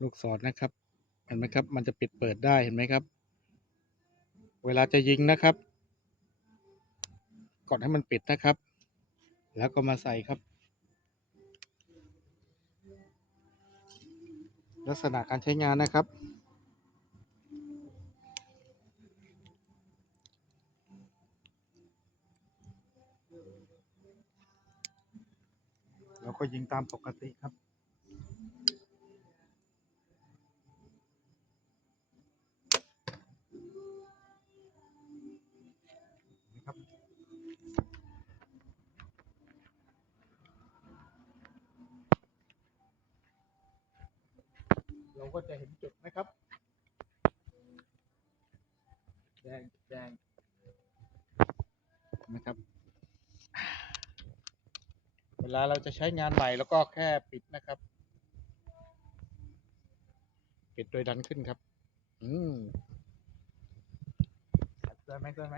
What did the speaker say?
ลูกศรนะครับ เห็นไหมครับ มันจะปิดเปิดได้เห็นไหมครับ เวลาจะยิงนะครับ กดให้มันปิดนะครับ แล้วก็มาใส่ครับ ลักษณะการใช้งานนะครับแล้วก็ยิงตามปกติครับ เราก็จะเห็นจุดนะครับแดงแดงนะครับ เวลาเราจะใช้งานใหม่แล้วก็แค่ปิดนะครับ ปิดโดยดันขึ้นครับ อืมได้ไหมได้ไหม